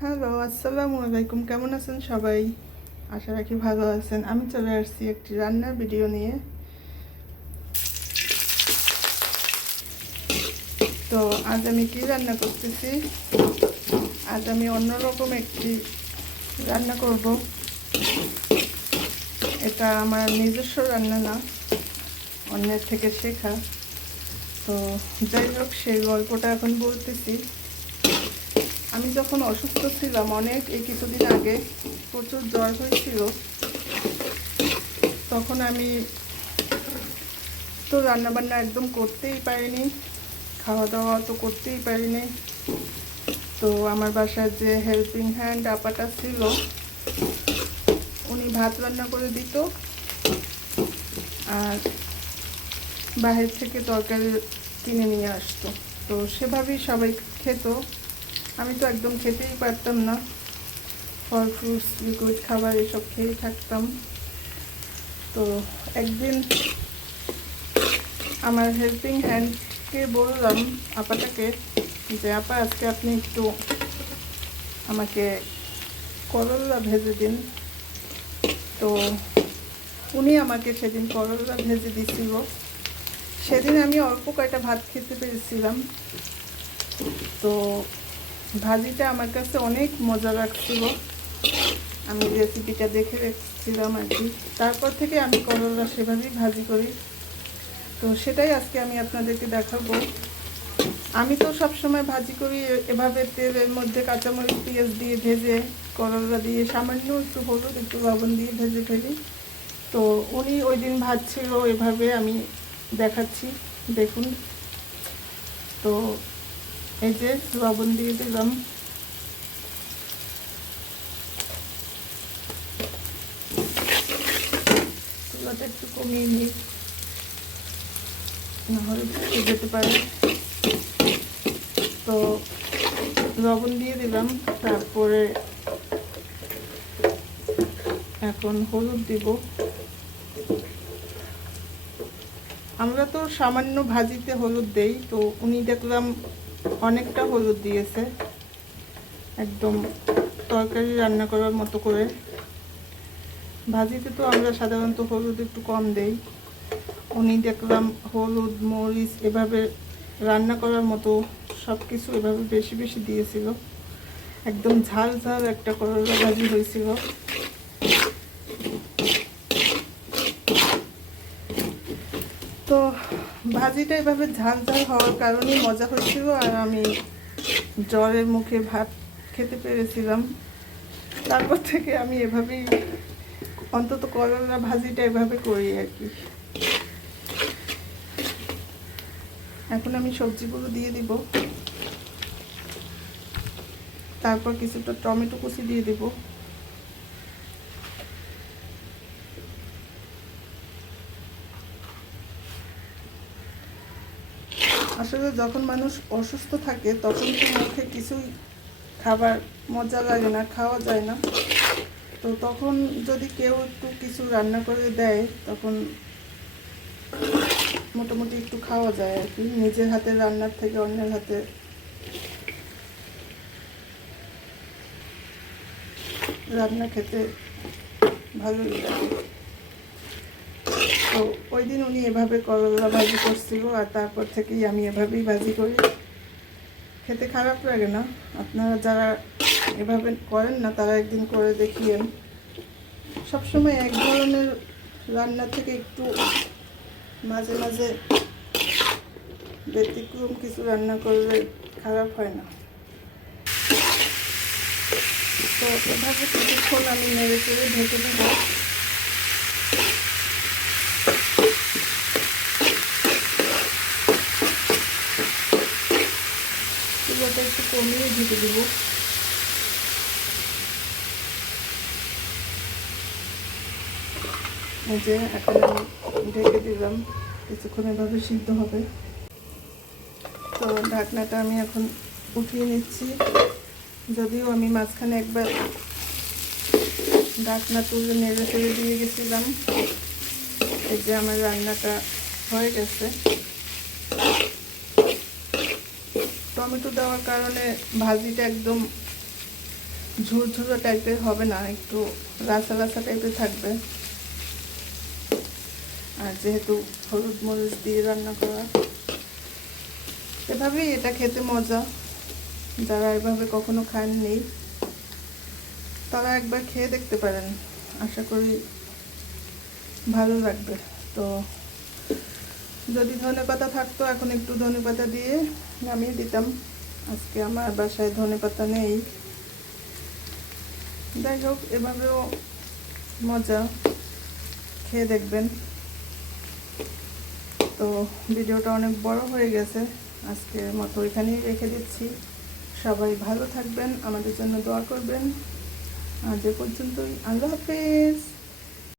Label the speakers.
Speaker 1: Hello আসসালামু আলাইকুম। কেমন আছেন সবাই? আশা রাখি ভালো আছেন। আমি চলে আসছি একটি রান্নার ভিডিও নিয়ে। তো আজ আমি কি রান্না করতেছি? আজ আমি অন্যরকম একটি রান্না করব। এটা আমার নিজস্ব রান্না না, অন্যের থেকে শেখা। তো যাই হোক, সেই গল্পটা এখন বলতেছি। আমি যখন অসুস্থ ছিলাম অনেক, এই কিছুদিন আগে প্রচুর জ্বর হয়েছিল, তখন আমি তো রান্নাবান্না একদম করতেই পারিনি খাওয়া দাওয়া তো করতেই পারিনি। তো আমার বাসার যে হেল্পিং হ্যান্ড আপাটা ছিল, উনি ভাত রান্না করে দিত, আর বাহির থেকে তরকারি কিনে নিয়ে আসতো। তো সেভাবেই সবাই খেত। আমি তো একদম খেতেই পারতাম না। ফল ফ্রুটস লিকুইড খাবার এসব খেয়েই থাকতাম। তো একদিন আমার হেল্পিং হ্যান্ডকে বললাম আপাটাকে যে, আপা, আজকে আপনি একটু আমাকে করলা ভেজে দিন। তো উনি আমাকে সেদিন করলা ভেজে দিছিল। সেদিন আমি অল্প কয়টা ভাত খেতে পেরেছিলাম। তো ভাজিটা আমার কাছে অনেক মজা লাগছিল। আমি রেসিপিটা দেখে রেখেছিলাম আর কি। তারপর থেকে আমি করলা সেভাবেই ভাজি করি। তো সেটাই আজকে আমি আপনাদেরকে দেখাবো। আমি তো সব সময় ভাজি করি এভাবে তেলের মধ্যে কাঁচামরিচ, পেঁয়াজ দিয়ে ভেজে, করলা দিয়ে, সামান্য একটু হলুদ, একটু লবণ দিয়ে ভেজে ফেলি। তো উনি ওই দিন ভাজছিল এভাবে আমি দেখাচ্ছি। দেখুন। তো এই যে লবণ দিয়ে দিলাম। চুলাটা একটু কমিয়ে নিই। নাহলে যেতে পারে। তো লবণ দিয়ে দিলাম, তারপরে এখন হলুদ দিব। আমরা তো সামান্য ভাজিতে হলুদ দেই, তো উনি দেখলাম অনেকটা হলুদ দিয়েছে। একদম তরকারি রান্না করার মতো করে। ভাজিতে তো আমরা সাধারণত হলুদ একটু কম দেই। উনি দেখলাম হলুদ, মরিচ এভাবে রান্না করার মতো সব কিছু এভাবে বেশি বেশি দিয়েছিল। একদম ঝাল ঝাল একটা করলা ভাজি হয়েছিল। তো ভাজিটা এভাবে ঝাল ঝাল হওয়ার কারণে মজা হয়েছিল আর আমি জ্বরের মুখে ভাত খেতে পেরেছিলাম। তারপর থেকে আমি এভাবেই অন্তত করলা ভাজিটা এভাবে করি আর কি। এখন আমি সবজিগুলো দিয়ে দিব। তারপর কিছুটা টমেটো কুচি দিয়ে দিব। আসলে যখন মানুষ অসুস্থ থাকে, তখন তো মুখে কিছুই খাবার মজা লাগে না, খাওয়া যায় না। তো তখন যদি কেউ একটু কিছু রান্না করে দেয়, তখন মোটামুটি একটু খাওয়া যায় আর কি। নিজের হাতে রান্নার থেকে অন্যের হাতে। রান্না খেতে ভালো লাগে। তো ওই দিন উনি এভাবে করলা ভাজি করছিল আর তারপর থেকেই আমি এভাবেই ভাজি করি। খেতে খারাপ লাগে না। আপনারা যারা এভাবে করেন না, তারা একদিন করে দেখিয়েন। সবসময় এক ধরনের রান্না থেকে একটু মাঝে মাঝে ব্যতিক্রম কিছু রান্না করলে খারাপ হয় না। তো এভাবে কিছুক্ষণ আমি নেড়ে চেড়ে ঢেকে দেব চুলাটা একটু কমিয়ে ঢেকে দেবো। এই যে এখন ঢেকে দিলাম, কিছুক্ষণ এভাবে সিদ্ধ হবে। তো ঢাকনাটা আমি এখন উঠিয়ে নিচ্ছি। যদিও আমি মাঝখানে একবার ঢাকনা তুলে নেড়ে ফেলে দিয়ে গেছিলাম, এই যে আমার রান্নাটা হয়ে গেছে। টমেটো দেওয়ার কারণে ভাজিটা একদম ঝুরঝুরো টাইপের হবে না, একটু রাসা রাসা টাইপের থাকবে। আর যেহেতু হলুদ মরিচ দিয়ে রান্না করা, এভাবেই এটা খেতে মজা। যারা এভাবে কখনো খাননি, তারা একবার খেয়ে দেখতে পারেন। আশা করি ভালো লাগবে। তো যদি ধনে পাতা থাকতো, এখন একটু ধনে পাতা দিয়ে নামিয়ে দিতাম। আজকে আমার বাসায় ধনে পাতা নেই। যাই হোক, এভাবেও মজা। খেয়ে দেখবেন। তো ভিডিওটা অনেক বড় হয়ে গেছে। আজকে মতো এখানেই রেখে দিচ্ছি। সবাই ভালো থাকবেন, আমাদের জন্য দোয়া করবেন। আজ এ পর্যন্তই। আল্লাহ হাফেজ।